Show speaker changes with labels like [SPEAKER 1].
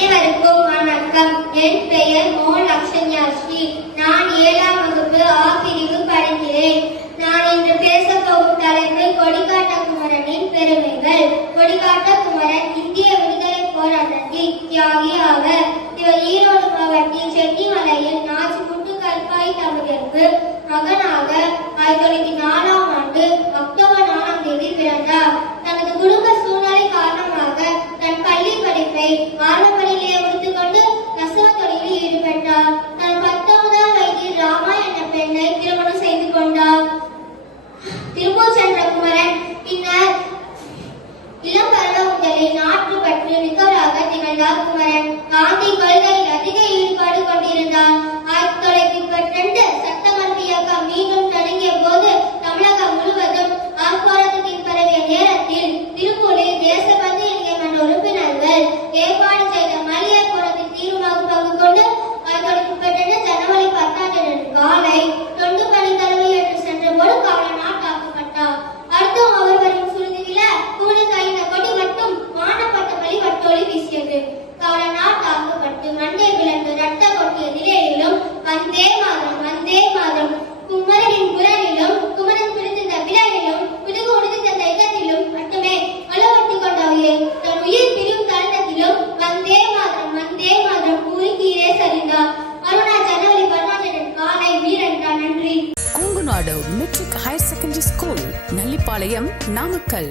[SPEAKER 1] வணக்கம். என் பெயர் மோ. லக்ஷன்யா ஸ்ரீ நான் ஏழாம் வகுப்பு ஆ பிரிவு படிக்கிறேன். நான் இன்று பேச போகும் தலைப்பு கொடிக்காட்ட குமரனின் பெருமைகள். கொடிக்காட்ட குமரன் இந்திய விடுதலை போராட்டத்தில் தியாகி ஆவர். இவர் ஈரோடு மாவட்டத்தில் செட்டிமலையில் நாச்சி முட்டு கற்பாய் தமிழருக்கு மகனாக ஆயிரத்தி தொள்ளாயிரத்தி நாலாம் ஆண்டு அக்டோபர் நாலாம் தேதி பிறந்தார். தனது குடும்ப சூழ்நிலை காரணமாக தன் பள்ளி படிப்பை ஆரம்ப சென்ற குமரன் பின்னர் இளம் பருவம் முதலில் நாட்டு பற்று மிக்கவராக திகழ்ந்தார் Kumaran. வீரன்டா
[SPEAKER 2] matric higher secondary school Nallipalayam Namakkal.